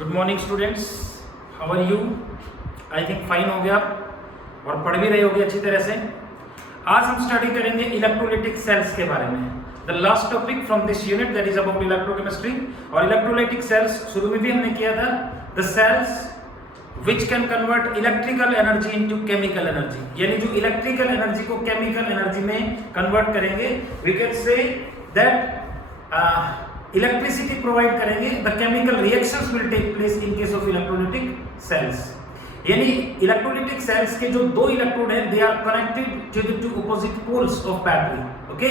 Good morning students, how are you? I think fine हो गया और पढ़ भी रहे होगे अच्छी तरह से। आज हम स्टडी करेंगे इलेक्ट्रोलाइटिक सेल्स के बारे में। The last topic from this unit that is about electrochemistry. और इलेक्ट्रोलाइटिक सेल्स शुरू में भी हमने किया था, the cells which can convert electrical energy into chemical energy, यानी जो इलेक्ट्रिकल एनर्जी को केमिकल एनर्जी में कन्वर्ट करेंगे। We can say that electricity provide करेंगे। The chemical reactions will take place in case of electrolytic cells. यानी electrolytic cells के जो दो इलेक्ट्रोड हैं, they are connected to the two opposite poles of battery. Okay,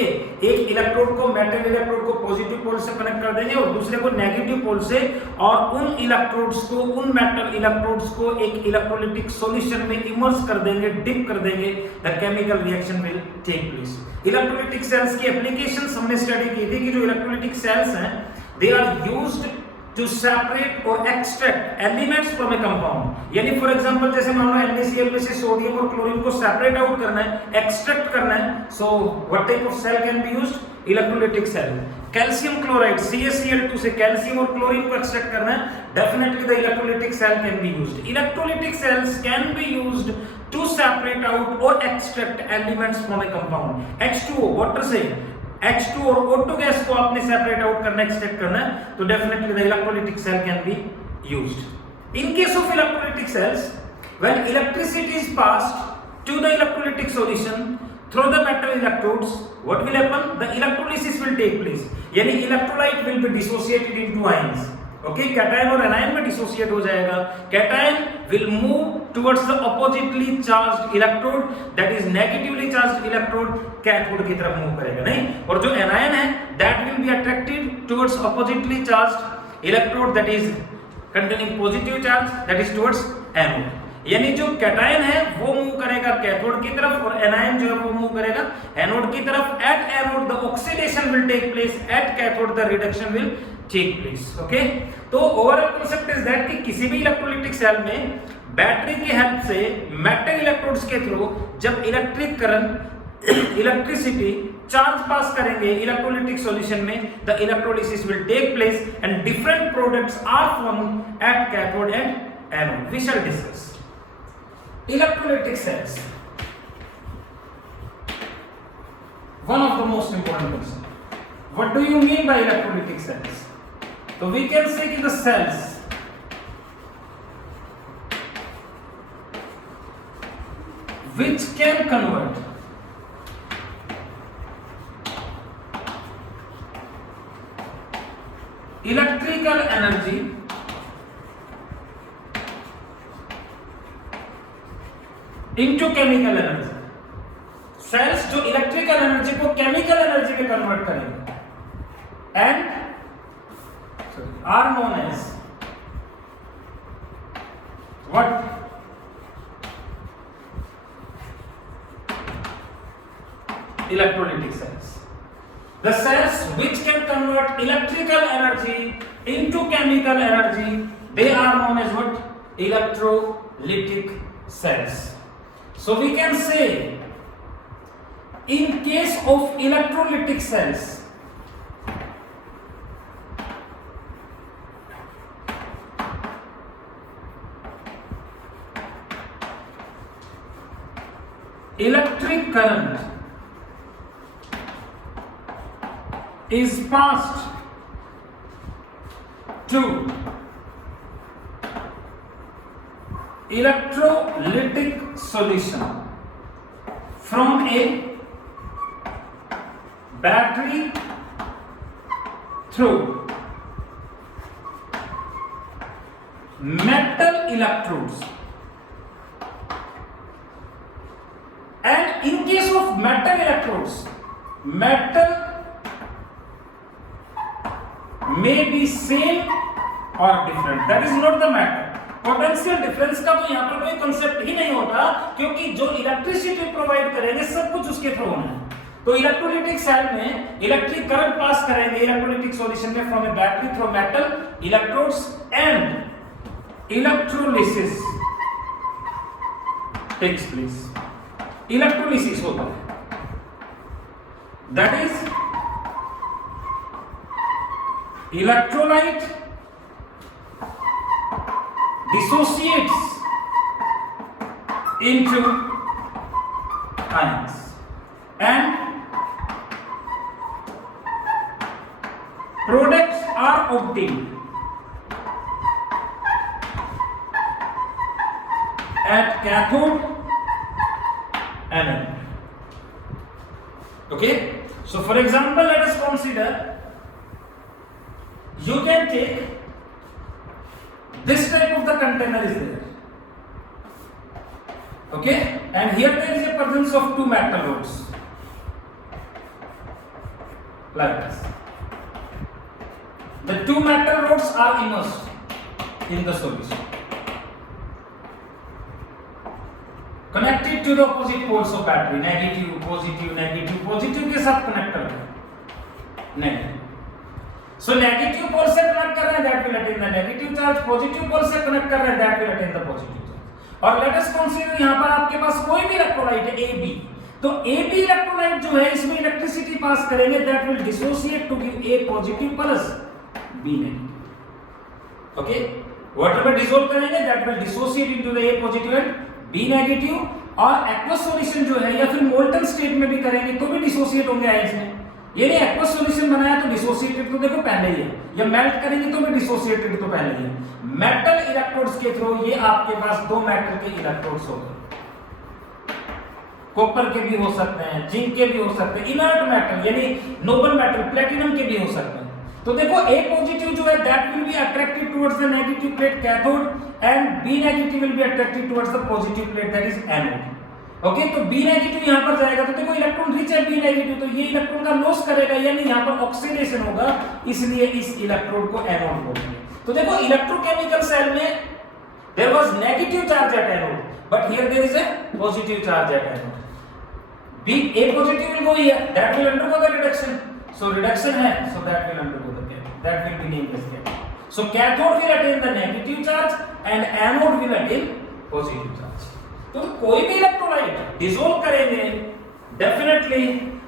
एक electrode को metal electrode को positive pole से कनेक्ट कर देंगे और दूसरे को नेगेटिव पोल से, और उन इलेक्ट्रोड्स को, उन मेटल इलेक्ट्रोड्स को एक इलेक्ट्रोलाइटिक सॉल्यूशन में इमर्स कर देंगे, डिप कर देंगे। The chemical reaction will take place. Electrolytic cells की एप्लीकेशंस हमने स्टडी की थी कि जो इलेक्ट्रोलाइटिक सेल्स हैं, they are used to separate or extract elements from a compound। यानी फॉर एग्जांपल जैसे मान लो NaCl में से सोडियम और क्लोरीन को सेपरेट आउट करना है, एक्सट्रैक्ट करना है। So what type of cell can be used? Electrolytic cell. Calcium chloride CaCl2 से कैल्शियम और क्लोरीन को एक्सट्रैक्ट करना है, definitely the electrolytic cell can be used. Electrolytic cells can be used to separate out or extract elements from a compound। H2O water से H2 और O2 gas को आपने separate out करना, extract करना है, तो definitely the electrolytic cell can be used. In case of electrolytic cells, when electricity is passed to the electrolytic solution through the metal electrodes, what will happen? The electrolysis will take place. यानी electrolyte will be dissociated into ions. Okay, cation और anion में dissociate हो जाएगा। Cation will move towards the oppositely charged electrode, that is negatively charged electrode cathode की तरफ move करेगा, नहीं। और जो एनायन है, that will be attracted towards oppositely charged electrode that is containing positive charge, that is towards anode. यानी जो cation है वो मूव करेगा कैथोड की तरफ और एनायन जो है वो मूव करेगा एनोड की तरफ। At anode the oxidation will take place, at cathode the reduction will take place. Okay, तो ओवरऑल कांसेप्ट इज दैट कि किसी भी इलेक्ट्रोलाइटिक सेल में बैटरी की हेल्प से मेटल इलेक्ट्रोड्स के थ्रू जब electric current, electricity charge pass करेंगे इलेक्ट्रोलाइटिक सॉल्यूशन में, the electrolysis will take place and different products are formed at cathode and anode. We shall discuss electrolytic cells. One of the most important question, what do you mean by electrolytic cells? तो we can say कि the cells which can convert electrical energy into chemical energy। Cells जो electrical energy को chemical energy में convert करेंगे and are known as what? Electrolytic cells। The cells which can convert electrical energy into chemical energy, they are known as what? Electrolytic cells। So we can say in case of electrolytic cells, electric current is passed to electrolytic solution from a battery through metal electrodes। And in case of metal electrodes, metal may be same or different, that is not the matter। Potential difference का तो यहाँ पर कोई concept ही नहीं होता, क्योंकि जो electricity provide करेंगे सब कुछ उसके थ्रू होना है। तो इलेक्ट्रोलाइटिक सेल में इलेक्ट्रिक करंट पास करेंगे इलेक्ट्रोलाइटिक सॉल्यूशन में from a battery through metal electrodes and electrolysis takes place. Electrolysis होता है, that is electrolyte dissociates into ions and products are obtained at cathode anode. Okay, so for example, let us consider you can take this type of the container is there. Okay, and here there is a presence of two metal rods like this. The two metal rods are immersed in the solution, connected to the opposite poles of battery, negative positive negative positive के साथ connect कर रहे हैं negative. So negative pole से connect कर रहे हैं, that will attain the negative charge. Positive pole से कनेक्ट कर रहे हैं, that will attain the positive charge. और let us consider यहाँ पर आपके पास कोई भी इलेक्ट्रोलाइट है AB, तो AB इलेक्ट्रोलाइट जो है इसमें इलेक्ट्रिसिटी पास करेंगे, that will dissociate to give A positive plus B negative. Okay, whatever dissolve करेंगे that will dissociate into the A positive and B negative. और एक्वस सॉल्यूशन जो है या फिर मोल्टन स्टेट में भी करेंगे तो भी डिसोसिएट होंगे आयंस में। ये नहीं एक्वस सॉल्यूशन बनाया तो डिसोसिएटेड तो देखो पहले ही है, या मेल्ट करेंगे तो भी डिसोसिएटेड तो पहले ही है। मेटल इलेक्ट्रोड्स के थ्रू ये आपके पास दो मेटल के इलेक्ट्रोड्स हो गए, कॉपर के भी हो सकते हैं, जिंक के भी हो सकते हैं, इनर्ट मेटल यानी नोबल मेटल प्लेटिनम के भी हो सकते हैं। तो देखो A पॉजिटिव जो है that will be attracted towards the negative plate cathode and B negative will be attracted towards the positive plate that is anode. Okay, तो B नेगेटिव यहां पर जाएगा तो देखो इलेक्ट्रॉन रिच है B नेगेटिव, तो ये इलेक्ट्रॉन का लॉस करेगा यानी यहां पर ऑक्सीडेशन होगा, इसलिए इस इलेक्ट्रोड को एनोड बोलते हैं। तो देखो इलेक्ट्रोकेमिकल सेल में there was negative charge at anode but here there is a positive charge at anode. B A positive will go here, that will undergo the reduction, so reduction है, so that will undergo the cathode, that will be named as cathode. So cathode will attain the negative charge and anode will attain positive charge. तो कोई भी electrolyte dissolve करेंगे definitely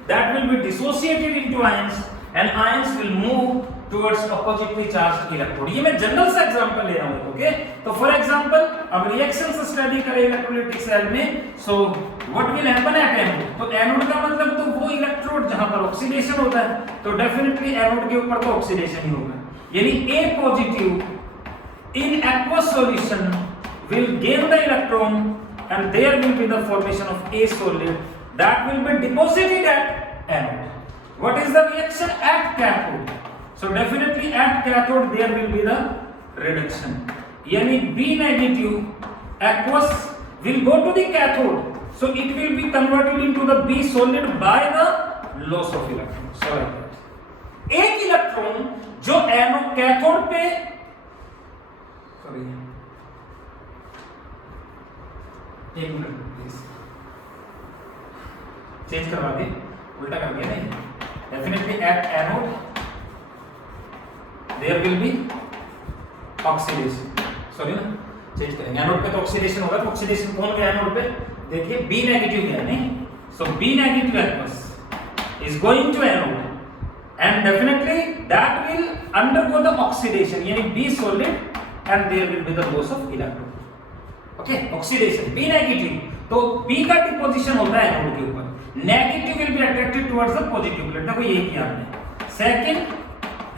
that will be dissociated into ions and ions will move towards oppositely charged electrode. ये मैं general सा example ले रहा हूं। ओके, तो फॉर एग्जांपल अब रिएक्शंस स्टडी करें इलेक्ट्रोलाइटिक सेल में, so what will happen at anode, तो एनोड का मतलब तो वो इलेक्ट्रोड जहां पर ऑक्सीडेशन होता है, तो डेफिनेटली एनोड के ऊपर तो ऑक्सीडेशन ही होगा, यानी A positive in aqueous solution will gain the electron and there will be the formation of A solid that will be deposited at anode. What is the reaction at cathode? So definitely at cathode there will be the reduction. Yani B negative aqueous will go to the cathode, so it will be converted into the B solid by the loss of electrons. Sorry, एक electron जो anode cathode पे एक minute please change करवा दे, उल्टा कर दिया नहीं। Definitely at anode there will be oxidation, sorry ना चेंज करेंगे, एनोड पे तो ऑक्सीडेशन होगा, तो ऑक्सीडेशन कौन गया एनोड पे, देखिए बी नेगेटिव गया नहीं, so B negative aqueous is going to anode and definitely that will undergo the oxidation yani B solid and there will be the loss of electron. Okay, oxidation B negative, तो B का deposition होता है anode के ऊपर, negative will be attracted towards the positive plate, देखो यही किया हमने। Second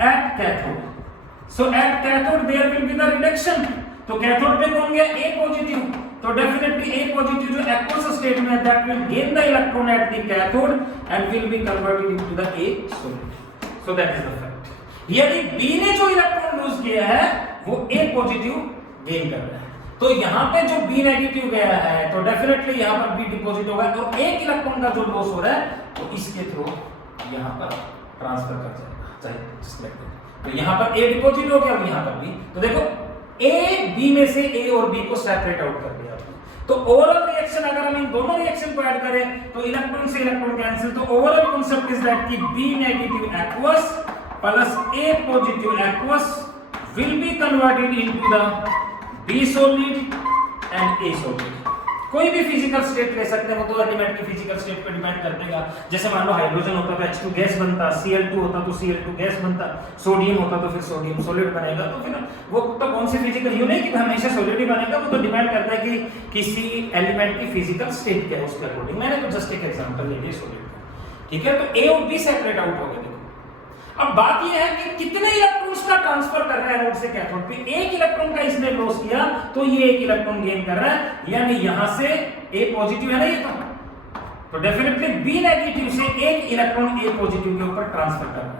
at cathode, so at cathode there will be the reduction, तो कैथोड पे कौन गया A पॉजिटिव, तो डेफिनेटली A पॉजिटिव जो एक्वस स्टेट में है that will gain the electron at the cathode and will be converted into the A solid. So that is the fact. यदि B ने जो इलेक्ट्रॉन लूज किया है वो A पॉजिटिव गेन कर रहा है, तो यहाँ पे जो B नेगेटिव गया है तो डेफिनेटली यहाँ पर B डिपॉजिट होगा, तो एक इलेक्ट्रॉन का जो लॉस हो रहा है तो इसके थ्रू यहाँ पर ट्रांसफर कर जाएगा, तो यहाँ पर A डिपॉजिट हो गया और यहाँ पर B, तो देखो A B में से A और B को सेपरेट आउट कर दिया। तो ओवरऑल रिएक्शन अगर हम इन दोनों रिएक्शन को ऐड करें तो इलेक्ट्रॉन से इलेक्ट्रॉन कैंसिल, तो ओवरऑल कांसेप्ट इज दैट कि B negative aqueous plus A positive aqueous will be converted into the B solid and A solid. कोई भी फिजिकल स्टेट ले सकते हैं, वो तो एलिमेंट की फिजिकल स्टेट पे डिपेंड करतेगा। जैसे मान लो हाइड्रोजन होता तो H2 गैस बनता, Cl2 होता तो Cl2 गैस बनता, सोडियम होता तो फिर सोडियम सॉलिड बनेगा। तो फिर वो तो कौन सी फिजिकल, यूं नहीं कि हमेशा सॉलिड ही बनेगा, वो तो डिपेंड करता है कि किसी एलिमेंट की फिजिकल स्टेट क्या है उसके अकॉर्डिंग। मैंने तो जस्ट एक एग्जांपल ले लिया सॉलिड का, ठीक है। तो A और B सेपरेट आउट हो गए। देखो अब बात यह है कि कितने इलेक्ट्रॉन्स का ट्रांसफर कर रहा है एनोड से कैथोड पे। एक इलेक्ट्रॉन का इसने लॉस किया तो ये एक इलेक्ट्रॉन गेन कर रहा है, यानी यहां से A पॉजिटिव है ना ये, तो डेफिनेटली B नेगेटिव से एक इलेक्ट्रॉन A पॉजिटिव के ऊपर ट्रांसफर कर रहा है।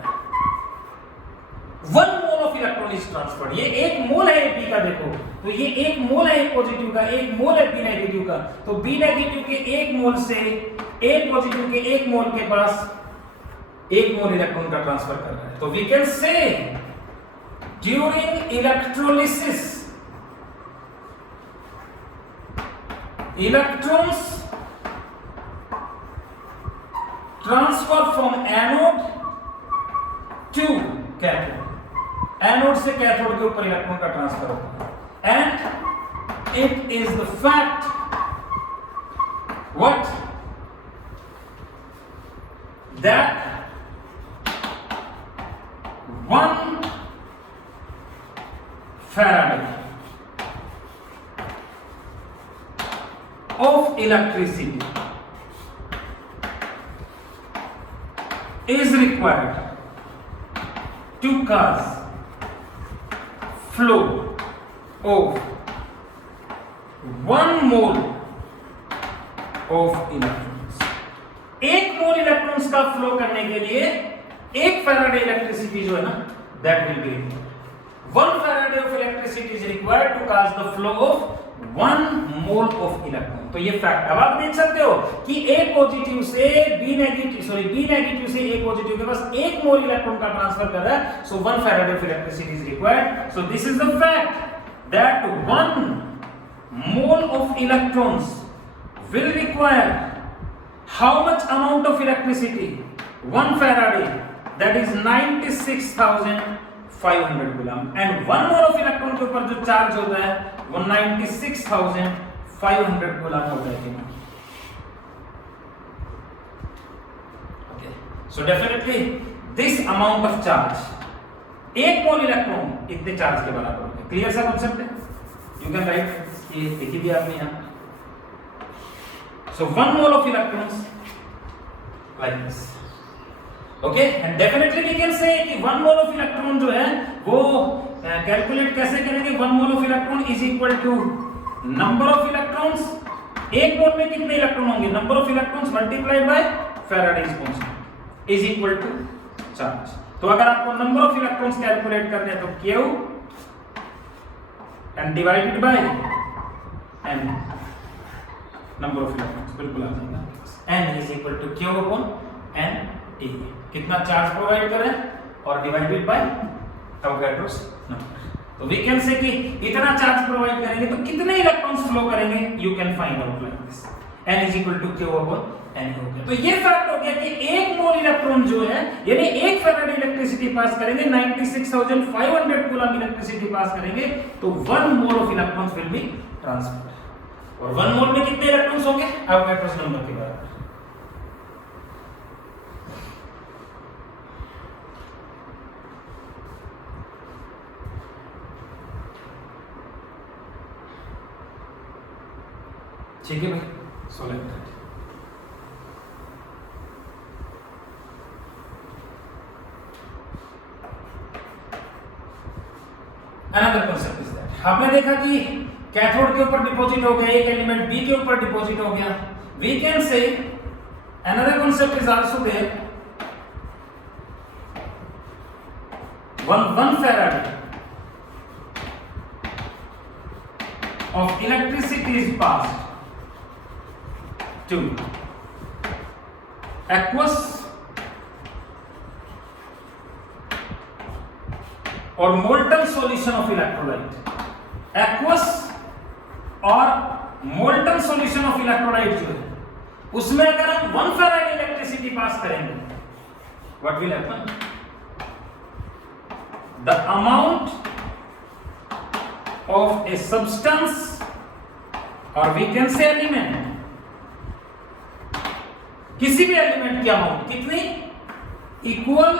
1 mole of electron is transferred. ये 1 मोल है B का, देखो तो ये 1 मोल है A पॉजिटिव का, 1 मोल है B नेगेटिव का। तो B नेगेटिव के 1 मोल से A पॉजिटिव के 1 मोल के पास 1 मोल इलेक्ट्रॉन का ट्रांसफर कर रहा है। तो we can say during electrolysis electrons transfer from anode to cathode. Anode से कैथोड के ऊपर इलेक्ट्रॉन का ट्रांसफर होता है। And it is the fact what that 1 Faraday of electricity is required to cause flow of 1 mole of electrons। 1 mole electrons का flow करने के लिए 1 फैराडे इलेक्ट्रिसिटी जो है ना, that will be 1 Faraday of electricity is required to cause the flow of 1 mole of electron। तो ये fact अब आप देख सकते हो कि A पॉजिटिव से B नेगेटिव से A पॉजिटिव के पास 1 मोल इलेक्ट्रॉन का ट्रांसफर कर रहा है। सो 1 Faraday of electricity is required। So this is the fact that 1 mole of electrons will require how much amount of electricity? 1 Faraday, that is 96,500 coulomb. And 1 mole of electron के ऊपर जो charge होता है वो 96,500 coulomb होता है। Okay, so definitely this amount of charge, 1 mole electron इतने charge के बराबर होता है। क्लियर सा कॉन्सेप्ट है? यू कैन राइट, ये देखिए भी आपने यहां। So 1 mole of electrons like this. Okay, and definitely we can say कि 1 मोल ऑफ इलेक्ट्रॉन जो है वो कैलकुलेट कैसे करेंगे? 1 mole of electron is equal to number of electrons. 1 mole में कितने इलेक्ट्रॉन होंगे? Number of electrons multiplied by Faraday's constant is equal to charge. तो अगर आपको नंबर ऑफ इलेक्ट्रॉन्स कैलकुलेट करने हैं तो Q and divided by n number of electrons, बिल्कुल आ जाएगा। n is equal to Q upon n T। कितना चार्ज प्रोवाइड कर रहे हैं और डिवाइडेड बाय एवोगाड्रोस नंबर। तो वी कैन से कि इतना चार्ज प्रोवाइड करेंगे तो कितने इलेक्ट्रॉन्स फ्लो करेंगे? You can find out like this, n is equal to Q upon n हो गया। तो ये फैक्ट हो गया कि 1 मोल इलेक्ट्रॉन जो है, यानी 1 फैराडे इलेक्ट्रिसिटी पास करेंगे, 96,500 कूलम इलेक्ट्रिसिटी पास करेंगे, तो 1 mole of electrons will be transferred. और 1 मोल में कितने इलेक्ट्रॉन्स होंगे? एवोगाड्रोस नंबर के बराबर। ठीक है भाई, so like that. Another concept is that, आपने देखा कि कैथोड के ऊपर डिपॉजिट हो गया, एक एलिमेंट बी के ऊपर डिपॉजिट हो गया। We can say another concept is also there, 1 Faraday of electricity is passed to aqueous or molten solution of electrolyte। aqueous और molten solution of electrolyte जो है उसमें अगर हम 1 फैराडे इलेक्ट्रिसिटी पास करेंगे, what will happen? The amount of a substance और we can say element, किसी भी एलिमेंट की अमाउंट कितनी, equal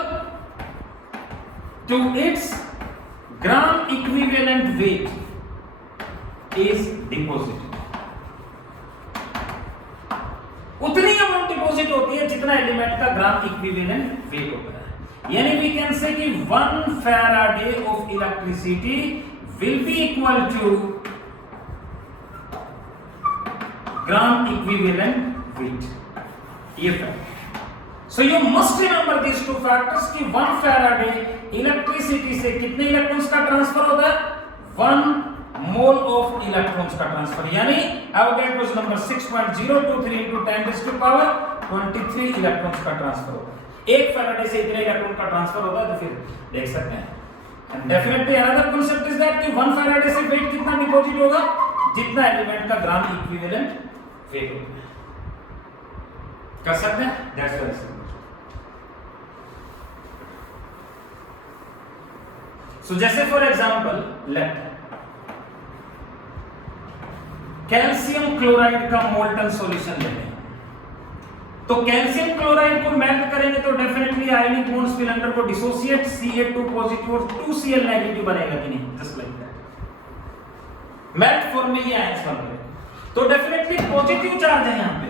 to its gram equivalent weight is deposited. उतनी अमाउंट डिपॉजिट होती है जितना एलिमेंट का ग्राम इक्विवेलेंट वेट होता है। यानी वी कैन से कि 1 faraday of electricity will be equal to gram equivalent weight. ये fact, so you must remember this two factors कि 1 फैराडे इलेक्ट्रिसिटी से कितने इलेक्ट्रॉन्स का ट्रांसफर होता है, 1 मोल ऑफ इलेक्ट्रॉन्स का ट्रांसफर। यानी Avogadro's number 6.023 into 10 to the power 23 electrons का ट्रांसफर होता है। 1 फैराडे से इतने इलेक्ट्रॉन का ट्रांसफर होता है, तो फिर देख सकते हैं। And definitely another concept is that कि 1 फैराडे से वेट कितना डिपॉजिट होगा, जितना एलिमेंट का ग्राम इक्विवेलेंट वेट होता है। कर सकते हैं, दैट्स वेरी सिंपल। सो जैसे for example let calcium chloride का मोल्टन सॉल्यूशन लेते हैं, तो कैल्शियम क्लोराइड को मेल्ट करेंगे तो definitely ionic bonds will undergo dissociate, Ca2 positive और 2Cl नेगेटिव बनेगा कि नहीं, just like that. Melt form में ये आयंस बन गए, तो डेफिनेटली पॉजिटिव चार्ज है यहां पे,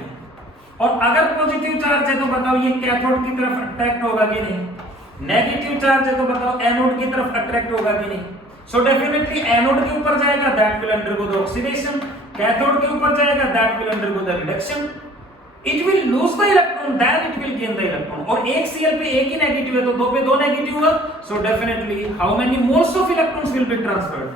और अगर पॉजिटिव चार्ज है तो बताओ ये कैथोड की तरफ अट्रैक्ट होगा कि नहीं, नेगेटिव चार्ज है तो बताओ एनोड की तरफ अट्रैक्ट होगा कि नहीं। सो डेफिनेटली एनोड के ऊपर जाएगा, that will undergo the oxidation, cathode के ऊपर जाएगा, that will undergo the reduction, it will lose the electron, then it will gain the electron. और एक Cl पे एक ही नेगेटिव है तो 2 पे 2 नेगेटिव हुआ, so definitely how many moles of electrons will be transferred,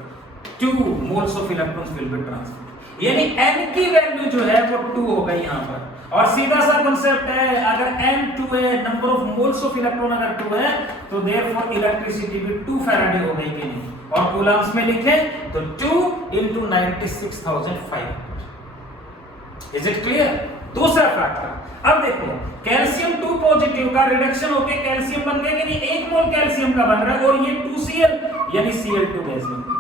2 moles of electrons will be transferred. यानी n की वैल्यू जो है वो 2 हो गई यहां पर, और सीधा सा कांसेप्ट है, अगर n 2 है, number of moles of electron अगर 2 है, तो देयरफॉर इलेक्ट्रिसिटी भी 2 फैराडे हो गई कि नहीं, और कूलम्स में लिखें तो 2 into 96,500। Is it clear? दूसरा फैक्टर, अब देखो कैल्शियम 2 पॉजिटिव का रिडक्शन होके कैल्शियम बन गया कि नहीं, 1 मोल कैल्शियम का बन रहा है, और ये 2Cl यानी Cl2 गैस बन गई।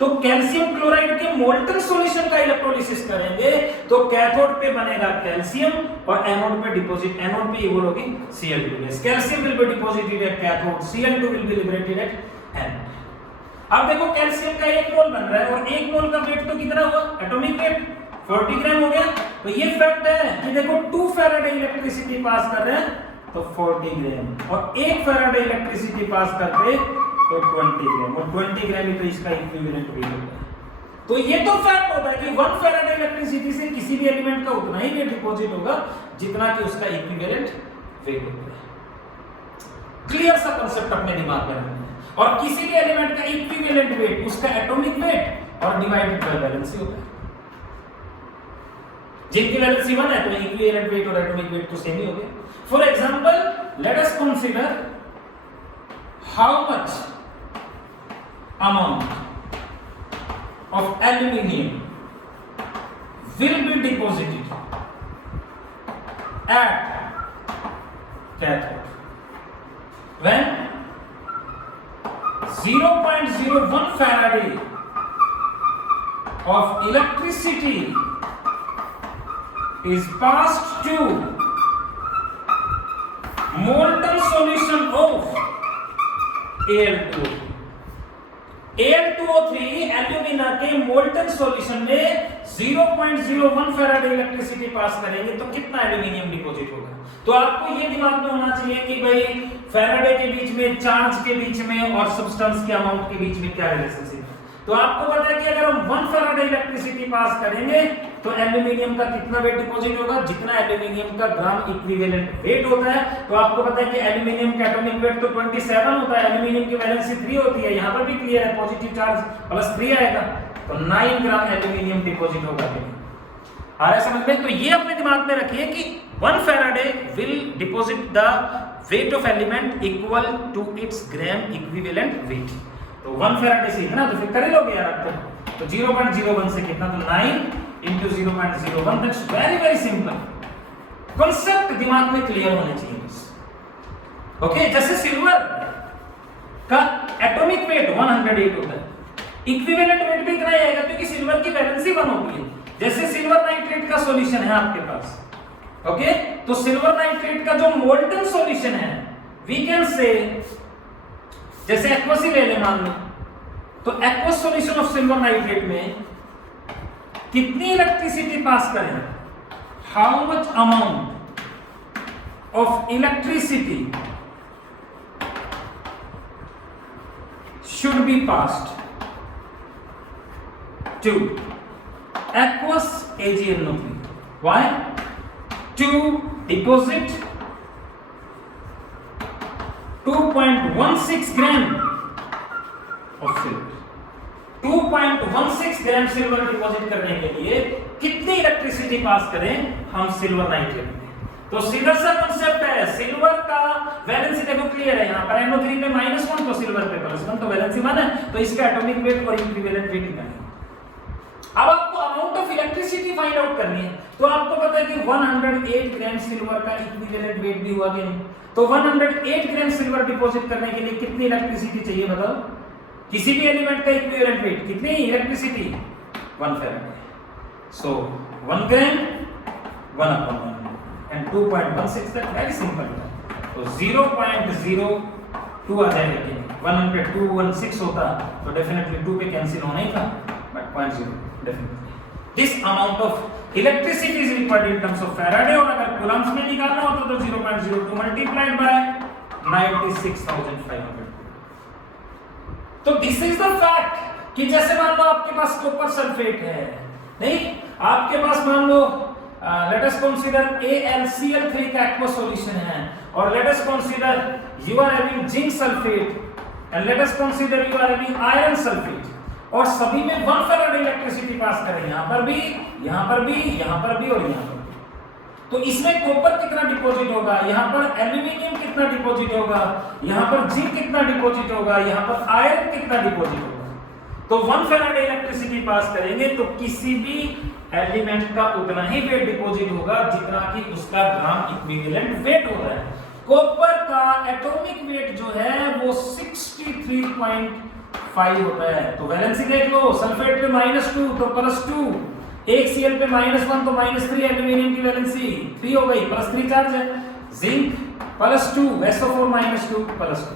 तो कैल्शियम क्लोराइड के मोल्टन सॉल्यूशन का इलेक्ट्रोलिसिस करेंगे तो कैथोड पे बनेगा कैल्शियम और एनोड पे डिपॉजिट, एनोड पे इवोल्व होगी Cl2 gas. Calcium will be deposited at cathode, Cl2 will be liberated at anode. अब देखो कैल्शियम का 1 मोल बन रहा है, और 1 मोल का वेट तो कितना हुआ, एटॉमिक वेट 40 ग्राम हो गया। तो ये फैक्ट है कि देखो 2 फैराडे इलेक्ट्रिसिटी पास कर रहे हैं तो 40 ग्राम, और 1 फैराडे इलेक्ट्रिसिटी पास करते तो 20 ग्राम, और 20 ग्राम ही तो इसका इक्विवेलेंट वेट होता है। तो ये तो फैक्ट होता है कि 1 फैराडे इलेक्ट्रिसिटी से किसी भी एलिमेंट का उतना ही वेट डिपॉजिट होगा जितना कि उसका इक्विवेलेंट वेट होता है। क्लियर सा कांसेप्ट अपने दिमाग में रखना है। और किसी भी एलिमेंट का इक्विवेलेंट वेट उसका एटॉमिक वेट और डिवाइडेड बाय वैलेंसी होता है। जिनकी वैलेंसी 1 है तो इक्विवेलेंट वेट और एटॉमिक वेट तो सेम ही हो गया। For example let us consider how much amount of aluminium will be deposited at cathode when 0.01 Faraday of electricity is passed to molten solution of Al2O3। Al2O3 alumina के molten solution में 0.01 Faraday electricity pass करेंगे तो कितना aluminium deposit होगा। तो आपको ये दिमाग में होना चाहिए कि भाई फैराडे के बीच में, चार्ज के बीच में और सब्सटेंस के अमाउंट के बीच में क्या रिलेशनशिप है। तो आपको पता है कि अगर हम 1 फैराडे इलेक्ट्रिसिटी पास करेंगे तो एल्यूमिनियम का कितना वेट डिपॉजिट होगा, जितना एल्यूमिनियम का ग्राम इक्विवेलेंट वेट होता है। तो आपको पता है कि एल्यूमिनियम का एटॉमिक वेट तो 27 होता है, एल्यूमिनियम की वैलेंसी 3 होती है, यहां पर भी क्लियर है, पॉजिटिव चार्ज प्लस 3 आएगा तो 9 ग्राम एल्यूमिनियम डिपॉजिट होगा। आ रहा है समझ में? तो ये अपने दिमाग में रखिए कि 1 Faraday will deposit the weight of element equal to its gram equivalent weight. तो 1 फैराडे से इतना, तो फिर कर लोगे यार आपको, तो 0.01 से कितना, तो 9 into 0.01। That's very very simple. Concept दिमाग में क्लियर होने चाहिए बस। ओके, जैसे सिल्वर का एटॉमिक वेट 108 होता है, इक्विवेलेंट वेट भी इतना ही आएगा क्योंकि सिल्वर की वैलेंसी 1 होती है। जैसे सिल्वर नाइट्रेट का सॉल्यूशन है आपके पास, ओके, तो सिल्वर नाइट्रेट का जो मोल्टन सॉल्यूशन है वी कैन से, जैसे एक्वस ही ले ले मान लो, तो aqueous solution of silver nitrate में कितनी इलेक्ट्रिसिटी पास करें, how much amount of electricity should be passed to aqueous AgNO3. Why? To deposit 2.16 gram of silver. 2.16 gram silver deposit करने के लिए कितनी इलेक्ट्रिसिटी पास करें हम सिल्वर नाइट्रेट में? तो सीधा सा कांसेप्ट है, सिल्वर का वैलेंसी देखो क्लियर है, यहाँ पर NO3 पे -1 तो सिल्वर पे +1 तो वैलेंसी 1 है, तो इसका एटॉमिक वेट और इक्विवेलेंट वेट निकालेंगे। अब आपको amount of electricity find out करनी है, तो आपको पता है कि 108 ग्राम सिल्वर का इक्विवेलेंट वेट भी हुआ कि नहीं, तो 108 ग्राम सिल्वर डिपॉजिट करने के लिए कितनी इलेक्ट्रिसिटी चाहिए बताओ? किसी भी एलिमेंट का इक्विवेलेंट वेट कितनी electricity? 1 farad. So 1 gram 1/1 and 2.16, that very simple है, तो 0.02 आ जाएगा कि 102.16 होता तो डेफिनेटली 2 पे कैंसिल होने ही था, but 0.0 definitely. This amount of electricity is required in terms of Faraday, और अगर कूलम्स में निकालना होता तो 0.02 मल्टीप्लाइड बाय 96,500। तो दिस इज द फैक्ट कि जैसे मान लो आपके पास कॉपर सल्फेट है, नहीं, आपके पास मान लो let us consider AlCl3 का aqueous solution है, और let us consider you are having zinc sulfate and let us consider you are having iron sulfate, और सभी में 1 फैराड इलेक्ट्रिसिटी पास करें, यहाँ पर भी, यहाँ पर भी, यहाँ पर भी और यहाँ पर भी। तो इसमें कॉपर कितना डिपॉजिट होगा, यहाँ पर एल्यूमिनियम कितना डिपॉजिट होगा, यहाँ पर जिंक कितना डिपॉजिट होगा, यहाँ पर आयरन कितना डिपॉजिट होगा। तो 1 फैराड इलेक्ट्रिसिटी पास करेंगे तो किसी भी एलिमेंट का उतना ही वेट डिपॉजिट होगा जितना कि उसका ग्राम इक्विवेलेंट वेट होता है। कॉपर का एटॉमिक वेट जो है वो 63.5 होता है, तो वैलेंसी देख लो, सल्फेट पे -2 तो +2, एक Cl पे -1 तो -3, एल्यूमिनियम की वैलेंसी 3 हो गई, +3 चार्ज है, जिंक +2, SO4 -2 +2,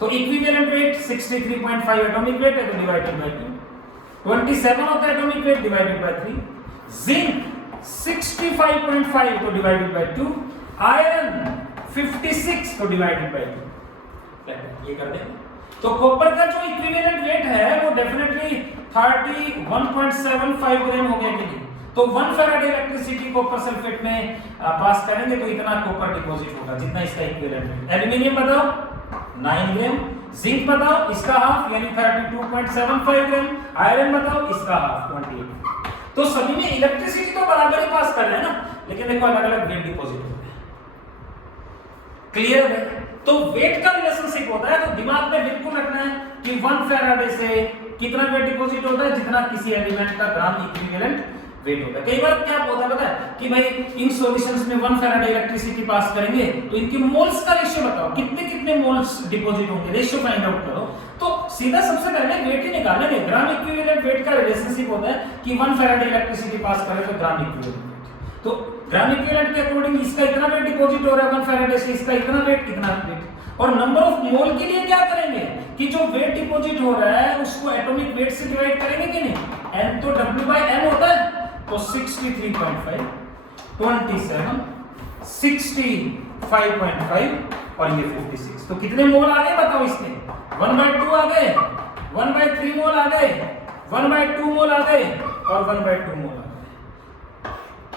तो इक्विवेलेंट वेट 63.5 एटॉमिक वेट है, तो डिवाइडेड बाय 2, 27 होता है atomic weight divided by 3, zinc 65.5 तो डिवाइडेड बाय 2, आयरन 56 तो डिवाइडेड बाय 2, ये कर देंगे। तो कॉपर का जो इक्विवेलेंट वेट है वो डेफिनेटली 31.75 ग्राम हो गया कि नहीं, तो 1 फैराड इलेक्ट्रिसिटी कॉपर सल्फेट में पास करेंगे तो इतना कॉपर डिपॉजिट होगा जितना इसका इक्विवेलेंट है। एल्यूमिनियम बताओ 9 ग्राम, जिंक बताओ इसका हाफ यानी 32.75 ग्राम, आयरन बताओ इसका हाफ 28। तो सभी में इलेक्ट्रिसिटी तो बराबर ही पास कर रहे हैं ना, लेकिन देखो अलग अलग वेट डिपॉजिट होते हैं। क्लियर है? तो वेट का रिलेशनशिप होता है, तो दिमाग में बिल्कुल रखना है कि 1 फैराडे से कितना वेट डिपॉजिट होता है जितना किसी एलिमेंट का ग्राम इक्विवेलेंट वेट होता है। कई बार क्या होता है पता है कि भाई इन सॉल्यूशंस में 1 फैराडे इलेक्ट्रिसिटी पास करेंगे तो इनकी मोल्स का रेशियो बताओ, कितने कितने मोल्स डिपॉजिट होंगे, रेशियो फाइंड आउट करो। तो सीधा सबसे पहले वेट ही निकालेंगे, ग्राम इक्विवेलेंट वेट का रिलेशनशिप होता है कि 1 फैराडे इलेक्ट्रिसिटी पास करे तो ग्राम इक्विवेलेंट वेट, तो ग्राम इक्विवेलेंट के अकॉर्डिंग इसका इतना वेट डिपॉजिट हो रहा है 1 फैराडे से, इसका इतना वेट इतना वेट। और नंबर ऑफ मोल के लिए क्या करेंगे कि जो वेट डिपॉजिट हो रहा है उसको एटॉमिक वेट से डिवाइड करेंगे कि नहीं, n तो W/m होता है, तो 63.5 27 65.5 और ये 56, तो कितने मोल आ गए बताओ इसमें? 1/2 आ गए, 1/3 मोल आ गए, 1/2 मोल आ गए और 1/2 मोल आ गए।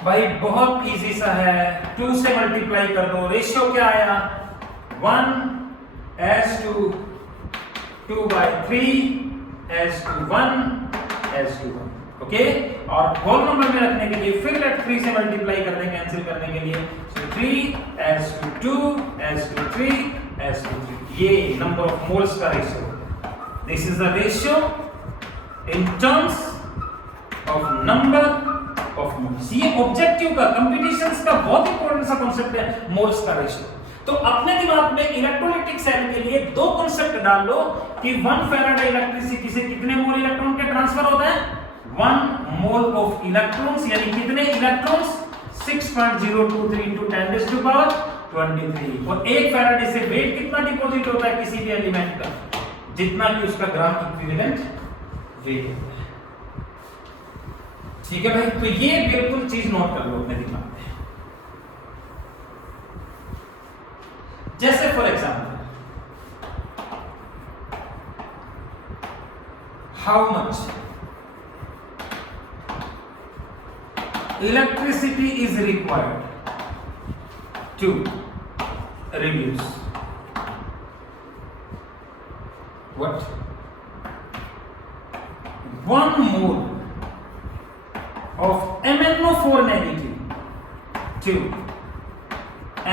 भाई बहुत इजी सा है, 2 से मल्टीप्लाई कर दो, रेशियो क्या आया 1:2, 2/3 1:1 ओके। और होल नंबर में रखने के लिए फिर 3 से मल्टीप्लाई कर देंगे कैंसिल करने के लिए, सो 3:2 3:3 ये नंबर ऑफ मोल्स का रेशियो होता है। This is the ratio in terms of number of moles. ये ऑब्जेक्टिव का कंपटीशंस का बहुत इंपॉर्टेंट सा कांसेप्ट है, मोल्स का रेशियो। तो अपने दिमाग में इलेक्ट्रोलाइटिक सेल के लिए 2 कांसेप्ट डाल लो कि 1 फैराडे इलेक्ट्रिसिटी से कितने मोल इलेक्ट्रॉन के ट्रांसफर होता है, 1 मोल ऑफ इलेक्ट्रॉन्स, यानी कितने electrons 6.023 into 10 raised to power 23। और एक फैराडे से वेट कितना डिपॉजिट होता है किसी भी एलिमेंट का, जितना कि उसका ग्राम इक्विवेलेंट वेट होता है। ठीक है भाई, तो ये बिल्कुल चीज नोट कर लो अपने दिमाग में। जैसे for example, how much electricity is required to reduce what 1 mole of MnO4 negative to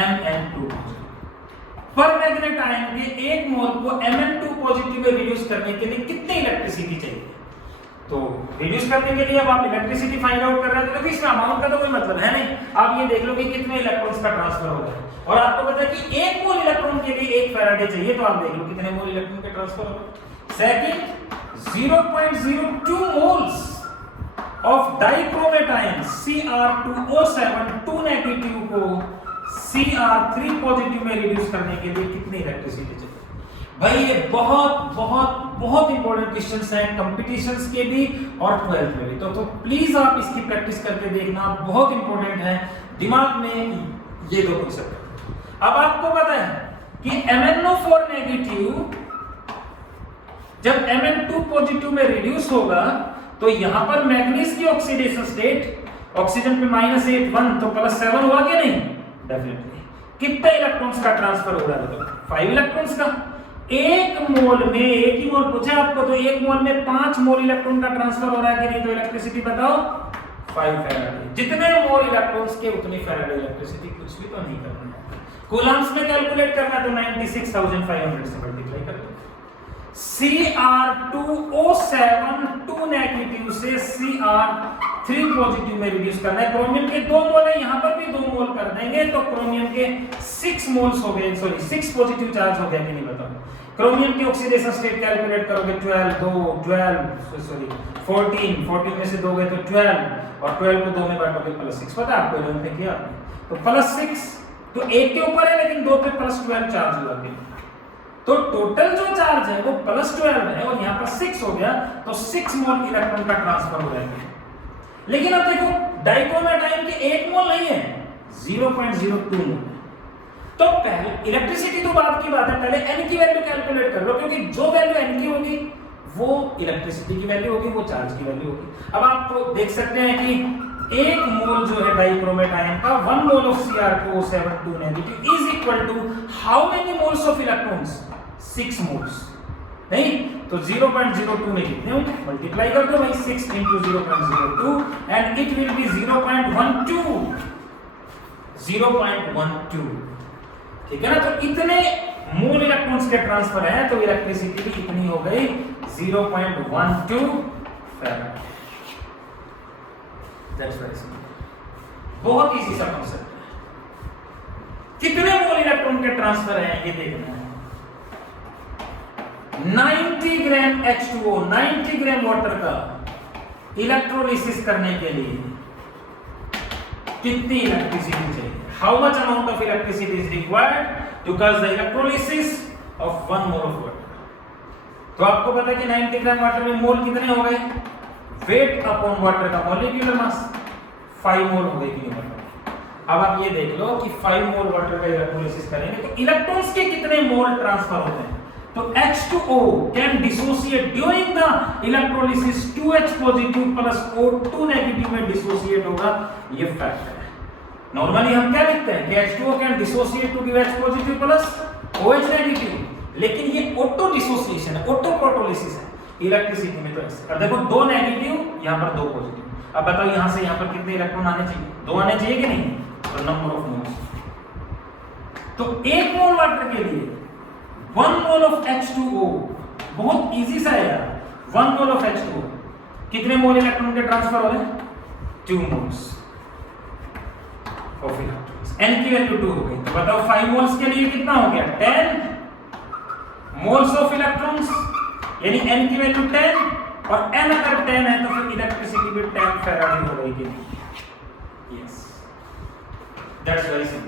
Mn2 पर मैग्नेट आयन के 1 मोल को Mn2 पॉजिटिव में रिड्यूस करने के लिए कितनी इलेक्ट्रिसिटी चाहिए। तो रिड्यूस करने के लिए अब आप इलेक्ट्रिसिटी फाइंड आउट कर रहे हैं, तो देखिए इसमें अमाउंट का तो कोई मतलब है नहीं। आप ये देख लो कि कितने इलेक्ट्रॉन्स का ट्रांसफर हो रहा है, और आपको पता है कि 1 मोल इलेक्ट्रॉन के लिए 1 फैराडे चाहिए, तो आप देख लो कितने मोल इलेक्ट्रॉन के ट्रांसफर हो रहा है। Second, 0.02 moles of dichromate ion Cr2O7 2 negative को Cr3 पॉजिटिव में रिड्यूस करने के लिए कितनी इलेक्ट्रिसिटी चाहिए। भाई ये बहुत बहुत बहुत इंपॉर्टेंट क्वेश्चंस हैं, कंपटीशंस के भी और 12th में भी। तो प्लीज आप इसकी प्रैक्टिस करके देखना, बहुत इंपॉर्टेंट है, दिमाग में ये दो कॉन्सेप्ट। अब आपको पता है कि MnO4 नेगेटिव जब Mn2 पॉजिटिव में रिड्यूस होगा तो यहां पर मैग्नीज की ऑक्सीडेशन स्टेट, ऑक्सीजन पे -8 1 तो +7 हुआ कि नहीं, डेफिनेटली। कितने इलेक्ट्रॉन्स का ट्रांसफर हो रहा है, तो 5 इलेक्ट्रॉन्स का। 1 मोल में, एक ही मोल पूछे आपको, तो 1 मोल में 5 मोल इलेक्ट्रॉन का ट्रांसफर हो रहा है कि नहीं, तो इलेक्ट्रिसिटी बताओ 5 फैराडे। जितने मोल इलेक्ट्रॉन्स के उतनी फैराडे इलेक्ट्रिसिटी, कुछ भी तो नहीं करना है। कूलम्ब्स में कैलकुलेट करना तो 96,500 से मल्टीप्लाई कर दो। Cr2O7 2 नेगेटिव से Cr3 पॉजिटिव में रिड्यूस करना है। क्रोमियम के 2 मोल है, यहां पर भी 2 मोल कर देंगे तो क्रोमियम के 6 मोल्स हो गए, सॉरी 6 पॉजिटिव चार्ज हो गया कि नहीं बताओ। क्रोमियम की ऑक्सीडेशन स्टेट कैलकुलेट करोगे 14 में से 2 गए तो 12, और 12 को 2 में बांटोगे +6। पता है आपको, इन्होंने किया तो +6 तो 1 के ऊपर है, लेकिन 2 पे +12 चार्ज हुआ कि तो टोटल जो चार्ज है वो +12 है, और यहाँ पर 6 हो गया, तो 6 मोल इलेक्ट्रॉन का ट्रांसफर हो जाएगा। लेकिन अब देखो डाइक्रोमेट आयन के 1 मोल नहीं है, 0.02 मोल। तो पहले इलेक्ट्रिसिटी तो बाद की बात है, पहले n की वैल्यू कैलकुलेट कर लो, क्योंकि जो वैल्यू n की होगी वो इलेक्ट्रिसिटी की वैल्यू होगी, वो चार्ज की वैल्यू होगी। अब आप तो देख सकते हैं कि 1 मोल जो है डाइक्रोमेट आयन का 1 mole of Cr2O7 2 negative is equal to how many moles of electrons, 6 moles. नहीं तो 0.02 में कितने होंगे, मल्टीप्लाई कर दो भाई, 6 into 0.02 and it will be 0.12। ठीक है ना, तो इतने मोल इलेक्ट्रॉन्स के ट्रांसफर है, तो इलेक्ट्रिसिटी भी कितनी हो गई 0.12 फैराडे। दैट्स वेरी सिंपल, बहुत इजी सा कांसेप्ट है। कितने मोल इलेक्ट्रॉन के ट्रांसफर हैं ये देखना है। 90 ग्राम H2O, 90 ग्राम वाटर का इलेक्ट्रोलिसिस करने के लिए कितनी इलेक्ट्रिसिटी चाहिए, how much amount of electricity is required to cause the electrolysis of 1 mole of water। तो आपको पता है कि 90 ग्राम वाटर में मोल कितने हो गए, वेट अपॉन वाटर का मॉलिक्यूलर मास 5 मोल हो गए कि नहीं। अब आप ये देख लो कि 5 मोल वाटर का इलेक्ट्रोलिसिस करेंगे तो इलेक्ट्रॉन्स के कितने मोल ट्रांसफर होते हैं। तो H2O can dissociate during the electrolysis 2H positive plus O2 negative में डिसोसिएट होगा, ये फैक्ट है। नॉर्मली हम क्या लिखते हैं कि H2O can dissociate to give H positive plus OH negative, लेकिन ये ऑटो डिसोसिएशन है, ऑटो प्रोटोलिसिस है। इलेक्ट्रिसिटी में तो ऐसे, अब देखो 2 नेगेटिव यहाँ पर 2 पॉजिटिव, अब बताओ यहाँ से यहाँ पर कितने इलेक्ट्रॉन आने चाहिए, 2 आने चाहिए कि नहीं, तो नंबर ऑफ मोल्स। तो 1 मोल वाटर के लिए 1 मोल ऑफ H2O, बहुत इजी सा है यार, 1 मोल ऑफ H2O कितने मोल इलेक्ट्रॉन के ट्रांसफर हो रहे हैं, 2 मोल्स ऑफ इलेक्ट्रॉन्स। n की वैल्यू 2 हो गई, तो बताओ 5 मोल्स के लिए कितना हो गया, 10 मोल्स ऑफ इलेक्ट्रॉन्स, यानी n की वैल्यू 10 और n अगर 10 है तो फिर इलेक्ट्रिसिटी भी 10 फैराड ही हो गई। Yes, that's very simple.